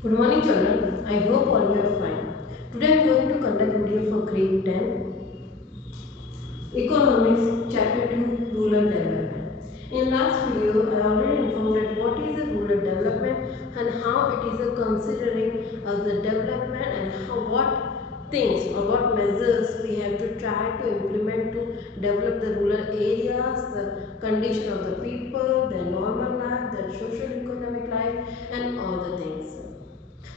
Good morning children, I hope all you are fine. Today I am going to conduct video for grade 10 Economics chapter 2 Rural Development. In last video I already informed that what is the rural development and how it is considering as the development and what things or what measures we have to try to implement to develop the rural areas, the condition of the people, their normal life, their social economic life and all the things.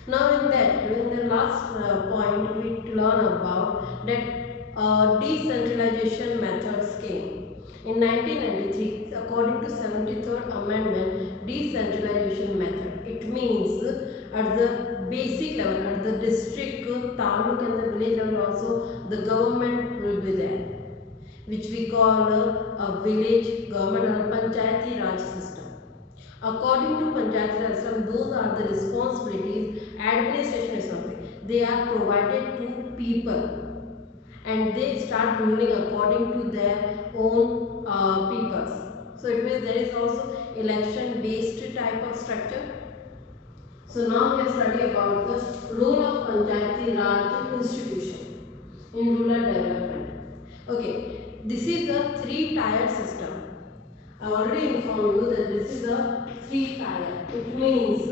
Now in that, during the last point, we learn about that decentralization methods came. In 1993, according to 73rd Amendment, decentralization method. It means at the basic level, at the district, taluk and the village level also, the government will be there, which we call a village government or panchayati raj system. According to Panchayat Raj system, those are the responsibilities. Administration is something. They are provided to people and they start ruling according to their own peoples. So it means there is also election based type of structure. So now we are studying about the role of Panchayati Raj institution in rural development. Okay, this is a three-tiered system. I already informed you that this is a three-tier. It means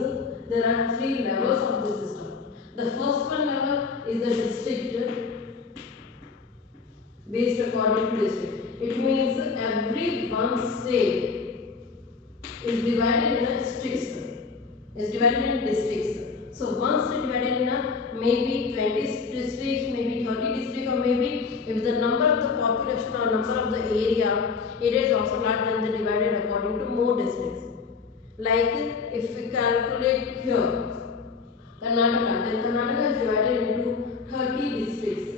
there are three levels of the system. The first one level is the district based according to district. It means every one state is divided in a districts. Is divided in districts. So once they divided in a maybe 20 districts, maybe 30 districts, or maybe if the number of the population or number of the area, it is also large, then they divided according to more districts. Like if we calculate here Karnataka, then Karnataka is divided into 30 districts.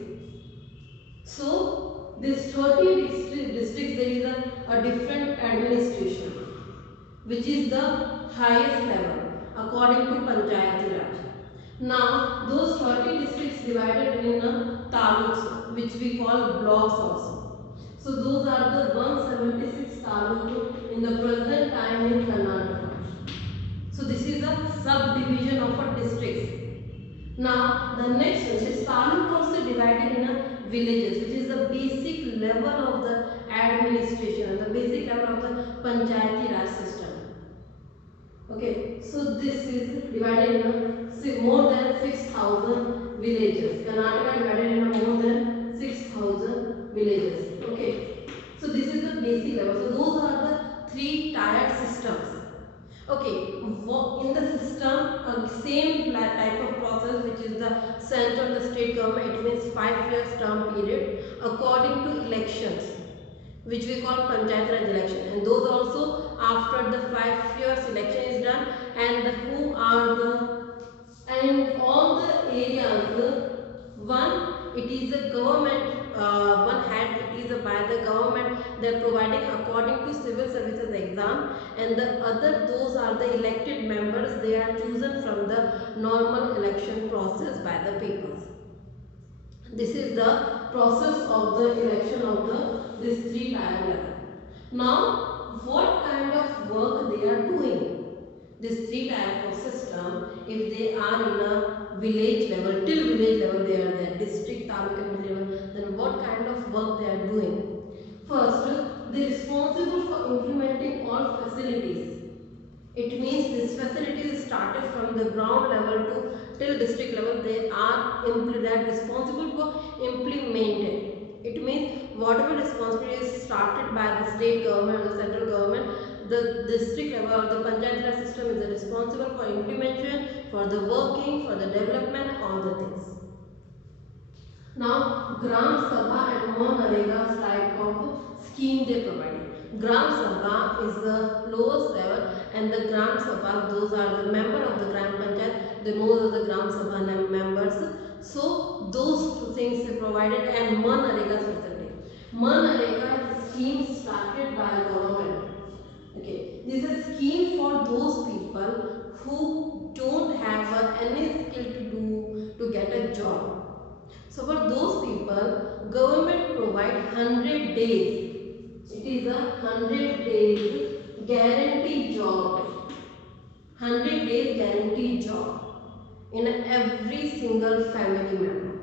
So this 30 districts there is a different administration, which is the highest level according to Panchayati Raj. Now those 30 districts divided in taluks, which we call blocks also. So those are the 176 taluks in the present time in Karnataka. So this is a subdivision of a district. Now the next one is taluk also divided in a villages, which is the basic level of the administration, the basic level of the Panchayati Raj system. Okay, so this is divided in more than 6,000 villages. Karnataka divided in more than 6,000 villages. Okay, so this is the basic level. So those are the three tiered systems. Okay, in the system, same type of process, which is the central, the state government, it means 5 years term period according to elections, which we call Panchayat Raj election, and those also after the 5 years election is done, and who are the and all the areas, one it is a government, one hand it is a by the government, they are providing according to civil services exam, and the other those are the elected members, they are chosen from the normal election process by the people. This is the process of the election of the this three tier level. Now what kind of work they are doing, this three type of system, if they are in a village level, till village level they are there, district, taluk and village level, then what kind of work they are doing? First, they are responsible for implementing all facilities. It means this facilities started from the ground level to till district level, they are responsible for implementing. It means whatever responsibility is started by the state government or the central government, the district level or the panchayat Raj system is responsible for implementation, for the working, for the development, all the things. Now, Gram Sabha and Manrega type of scheme they provided. Gram Sabha is the lowest level, and the Gram Sabha, those are the member of the Gram Panchayat, the most of the Gram Sabha members. So those two things they provided, and Manrega facility. Manrega is a scheme started by government. Okay, this is a scheme for those people who don't have any skill to do to get a job. So for those people, government provide 100 days. It is a 100 days guaranteed job. 100 days guaranteed job. in every single family member.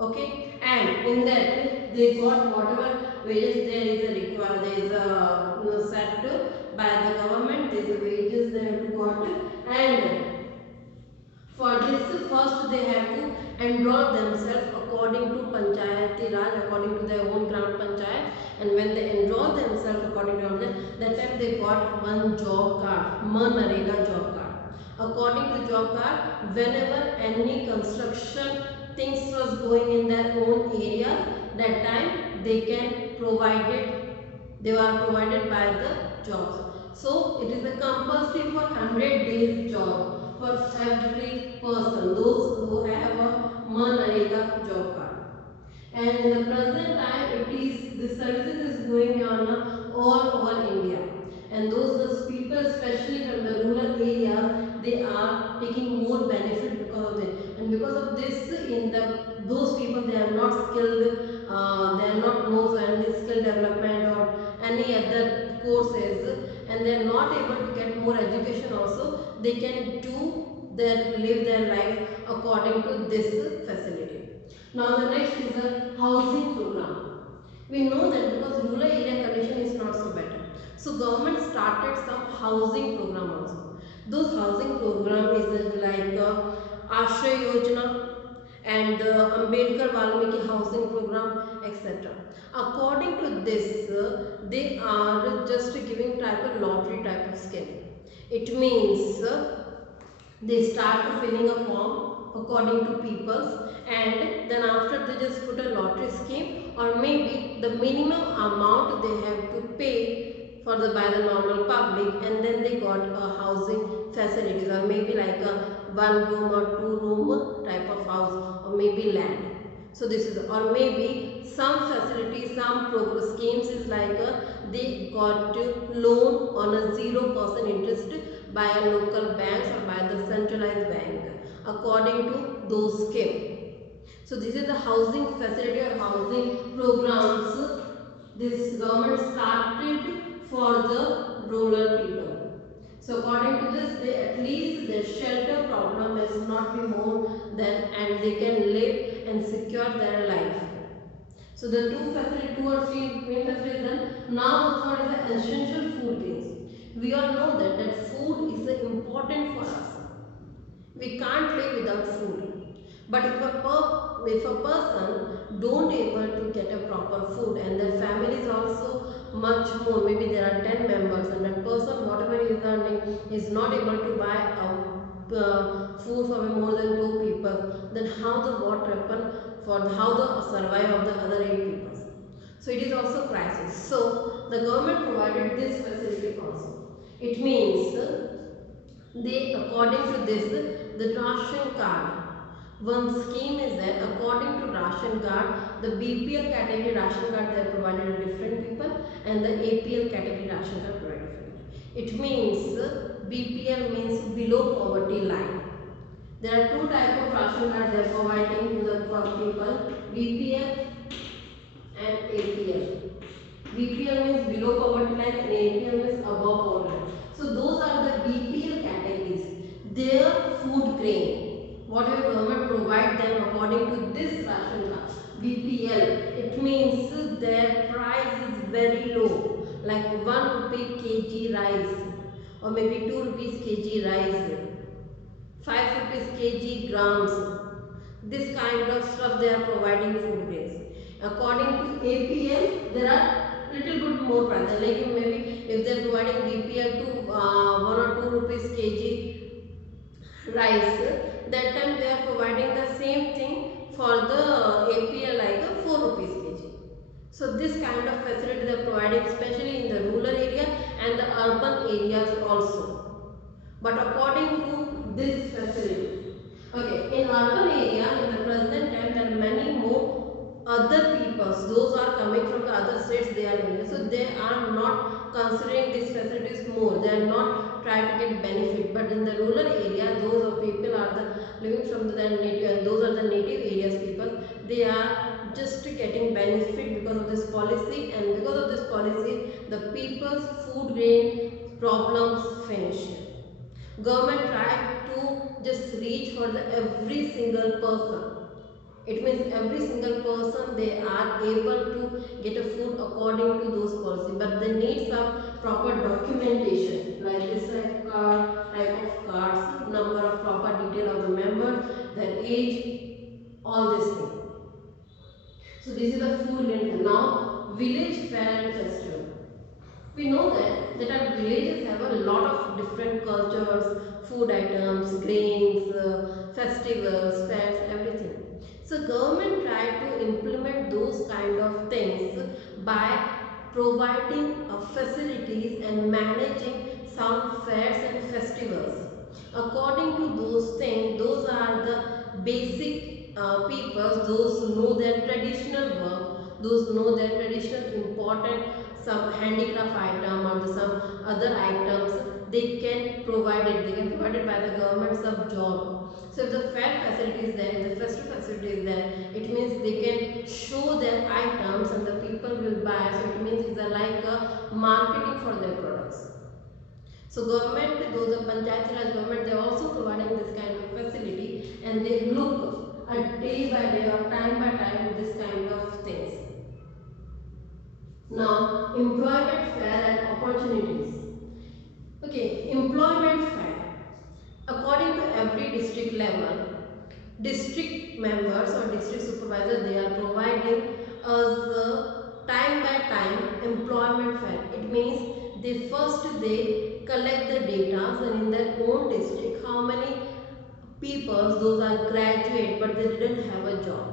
Okay, and in that they got whatever wages there is a require, there is a set by the government, there is a wages they have to got, and for this, first they have to enroll themselves according to Panchayati Raj, according to their own Gram Panchayat. And when they enroll themselves according to that time they got one job card, Manarega job card. According to job card, whenever any construction things was going in their own area, that time they can provide it, they were provided by the jobs. So it is a compulsory for 100 days job for every person, those who have a Manarega job card. And in the present time, it is the services is going on all over India. And those people, especially from the rural areas, they are taking more benefit because of it. And because of this, in those people they are not skilled, they are not knows any skill development or any other courses, and they are not able to get more education also. They can live their life according to this facility. Now the next is the housing program. We know that because rural area condition is not so better. So government started some housing program also. Those housing program is like Ashray Yojana and the Ambedkar Valmiki housing program, etc. According to this, they are just giving type of lottery type of scheme. It means they start filling a form according to people's, and then after they just put a lottery scheme, or maybe the minimum amount they have to pay for the by the normal public, and then they got a housing facilities, or maybe like a one room or two room type of house, or maybe land. So this is, or maybe some facilities, some program schemes is like they got loan on a 0% interest by a local banks or by the centralized bank according to those scheme. So this is the housing facility or housing programs this government started for the rural people. So according to this, they at least their shelter problem is not be more than, and they can live and secure their life. So the two or three main facilities done. Now the third is the essential food grains. We all know that food is important for us. We can't live without food. But if a person don't able to get a proper food, and their family is also much more, maybe there are 10 members, and that person whatever he is earning is not able to buy a food for more than 2 people, then how the what happen for how the survive of the other 8 people. So it is also crisis. So the government provided this facility also. It means they according to this the ration card, one scheme is that according to ration card, the BPL category ration card they are provided to different people, and the APL category ration card provided different. It means BPL means below poverty line. There are two types of ration cards they are providing to the people, BPL and APL. BPL means below poverty line and APL means above poverty line. So those are the BPL categories. Their food grain, whatever government provide them according to this ration card, BPL, it means their price is very low, like 1 rupee kg rice, or maybe 2 rupees kg rice, 5 rupees kg grams. This kind of stuff they are providing food grains. According to APL, there are little bit more price. Like maybe if they are providing BPL to 1 or 2 rupees kg rice, that time they are providing the same thing for the APL like a 4 rupees kg. So this kind of facility they are providing especially in the rural area and the urban areas also. But according to this facility, okay, in urban area in the present time there are many more other peoples, those are coming from the other states they are living, so they are not considering these facilities more, they are not trying to get benefit. But in the rural area, those of people are the living from the native, and those are the native areas people, they are just getting benefit because of this policy, and because of this policy the people's food grain problems finish. Government try to just reach for the every single person. It means every single person they are able to get a food according to those policy, but they need some proper documentation like this type of cards, number of proper detail of the members, their age, all this thing. So this is the food link. Now village fair and festival. We know that our villages have a lot of different cultures, food items, grains, festivals, fairs, everything. So government try to implement those kind of things by providing facilities and managing some fairs and festivals. According to those things, those are the basic people, those know their traditional work, those know their traditional important some handicraft item or some other items, they can provide it, they can provide it by the government some job. So if the fair facility is there, if the festival facility is there, it means they can show their items and the people will buy. So it means it's like a marketing for their products. So government, those are Panchayat Raj government, they are also providing this kind of facility, and they look at day by day or time by time this kind of things. Now, employment fair and opportunities. Okay, employment fair. According to every district level, district members or district supervisor, they are providing us time by time employment fair. It means they collect the data and in their own district how many people those are graduate but they didn't have a job.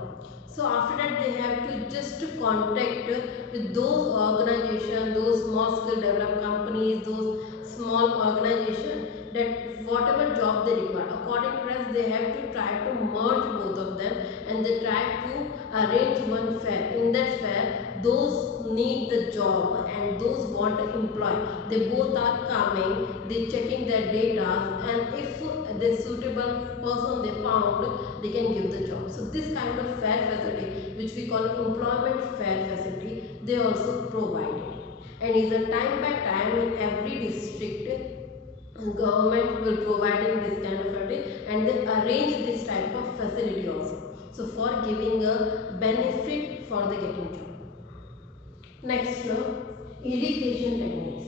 So after that they have to just contact with those organizations, those small skill developed companies, those small organizations, that whatever job they require. According to us, they have to try to merge both of them and they try to arrange one fair. In that fair, those need the job and those want to employ. They both are coming, they checking their data, and if the suitable person they found, they can give the job. So this kind of fair facility, which we call employment fair facility, they also provide it. And is a time by time in every district government will providing this kind of facility and they arrange this type of facility also. So for giving a benefit for the getting job. Next, irrigation techniques.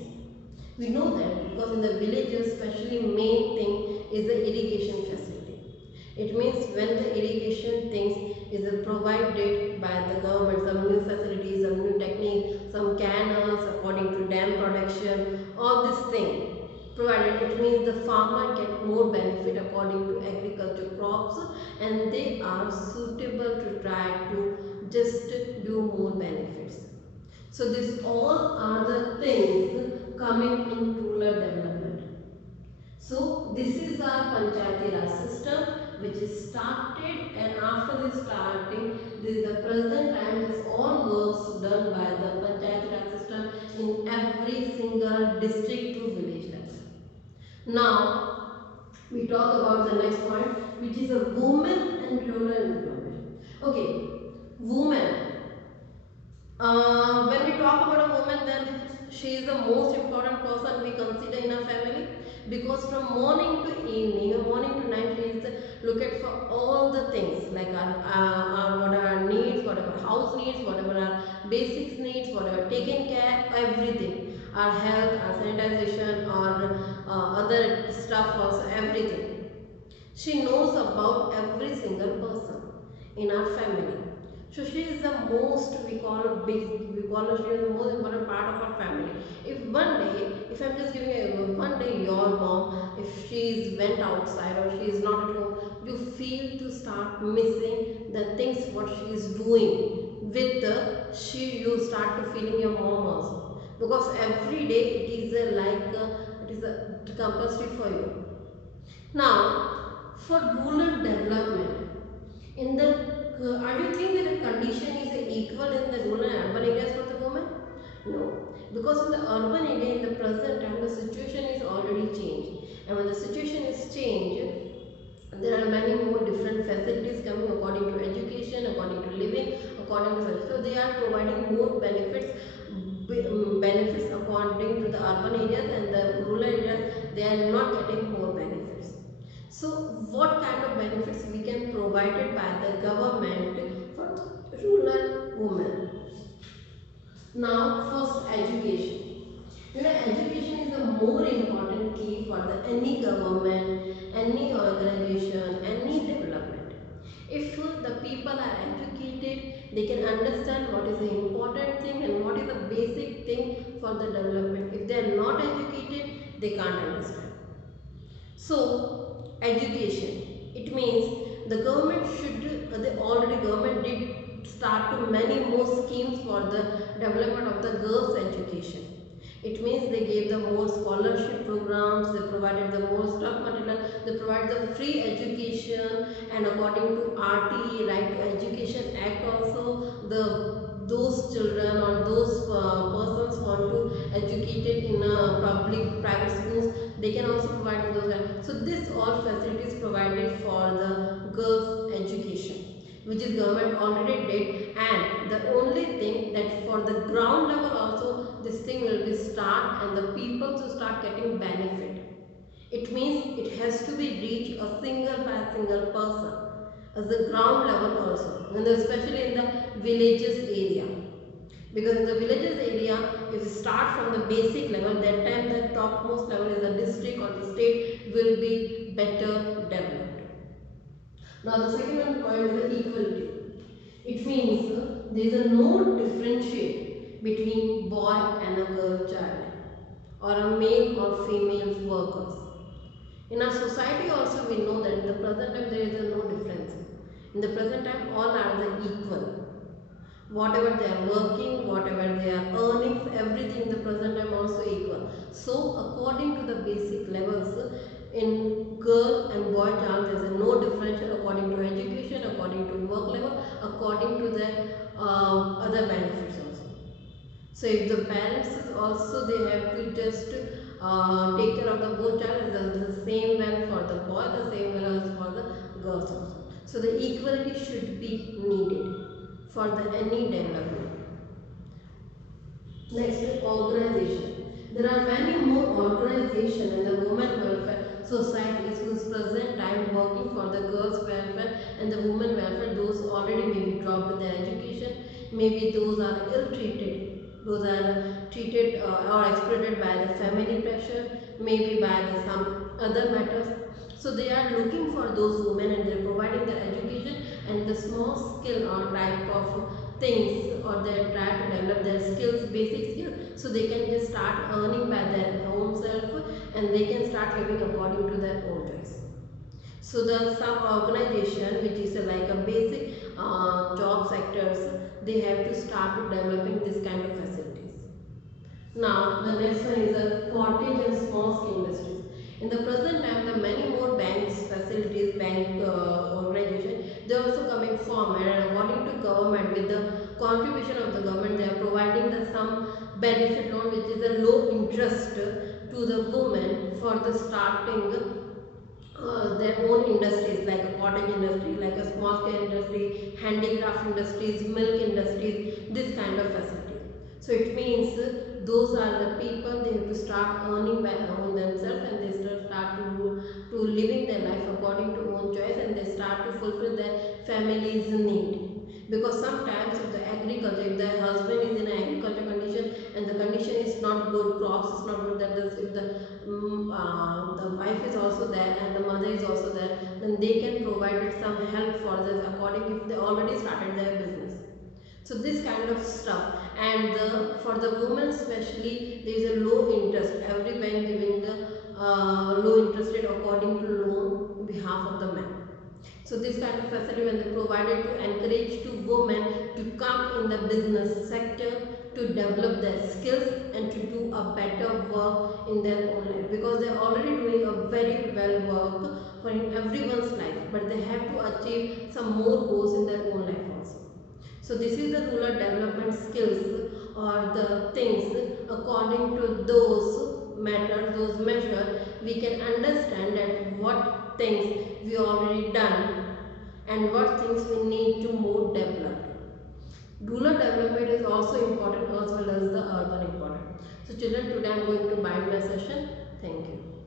We know that because in the villages, especially main thing is the irrigation facility. It means when the irrigation things is provided by the government, some new facilities, some new techniques, some canals according to dam production, all this thing provided, it means the farmer get more benefit according to agriculture crops and they are suitable to try to just do more benefits. So these all are the things coming in rural development. So this is our Panchayati Raj system which is started, and after this starting, this is the present time, this all works done by the Panchayati Raj system in every single district to village level. Now we talk about the next point, which is a woman and rural employment. Okay, woman. When we talk about a woman, then she is the most important person we consider in a family, because from morning to evening or morning to night she is look at for all the things like our what are our needs, whatever house needs, whatever our basics needs, whatever taking care, everything, our health, our sanitization, or other stuff also, everything. She knows about every single person in our family. So she is the most, we call her she is the most important part of our family. If one day, if I'm just giving a one day your mom, if she is went outside or she is not at home, you feel to start missing the things what she is doing with you start to feeling your mom also, because every day it is it is a compulsory for you. Now, for rural development, in the are you think that the condition is equal in the rural and urban areas for the women? No, because in the urban area in the present time the situation is already changed, and when the situation is changed, there are many more different facilities coming according to education, according to living, according to, so they are providing more benefits according to the urban areas, and the rural areas they are not getting more benefits. provided by the government for rural women. Now, first, education. Education is the more important key for any government, any organization, any development. If the people are educated, they can understand what is the important thing and what is the basic thing for the development. If they are not educated, they can't understand. So, education. It means the government government did start to many more schemes for the development of the girls' education. It means they gave the more scholarship programs, they provided the more stuff material, they provide the free education, and according to RTE, Right to Education Act also, those children or those persons want to educated in public private schools, they can also provide those. So this all facilities provided for the girls education, which is government already did, and the only thing that for the ground level also this thing will be start and the people to start getting benefit. It means it has to be reached a single by single person as the ground level also, and especially in the villages area. Because in the villages area, if you start from the basic level, that time the topmost level is the district or the state will be better developed. Now the second one point is the equality. It means there is a no differentiate between boy and a girl child, or a male or female workers. In our society also we know that in the present time there is no difference. In the present time all are the equal. Whatever they are working, whatever they are earning, everything in the present time also equal. So according to the basic levels, in girl and boy child there is no differential according to education, according to work level, according to the other benefits also. So if the parents also, they have to just take care of the both child, the same well for the boy, the same well as for the girls also. So the equality should be needed for the any development. Next, organization. There are many more organizations in the women welfare societies whose present time working for the girls welfare and the women welfare. Those already maybe dropped their education, maybe those are ill treated, those are treated or exploited by the family pressure, maybe by some other matters. So they are looking for those women and they are providing their education and the small skill or type of things, or they try to develop their skills, basic skills, so they can just start earning by their own self and they can start living according to their own choice. So the some organization which is like a basic job sectors, they have to start developing this kind of facilities. Now the next one is the cottage and small scale industries. In the present time, the many more banks facilities, bank organization, they are also coming forward, and according to government, with the contribution of the government, they are providing the some benefit loan which is a low interest to the women for the starting their own industries, like a cottage industry, like a small scale industry, handicraft industries, milk industries, this kind of facility. So it means those are the people, they have to start earning by own themselves and they start to living their life according to own choice, and they start to fulfill their family's need. Because sometimes if the agriculture, if the husband is in an agriculture condition and the condition is not good, crops is not good, that if the wife is also there and the mother is also there, then they can provide some help for this according if they already started their business. So this kind of stuff, and for the women especially, there is a low interest, every bank giving the low interest rate according to loan on behalf of the man. So this kind of facility when they provided to encourage to women to come in the business sector, to develop their skills and to do a better work in their own life, because they are already doing a very well work for in everyone's life, but they have to achieve some more goals in their own life also. So this is the rural development skills or the things according to those matters, those measures, we can understand that what things we already done and what things we need to more develop. Rural development is also important as well as the urban important. So children, today I am going to bind my session. Thank you.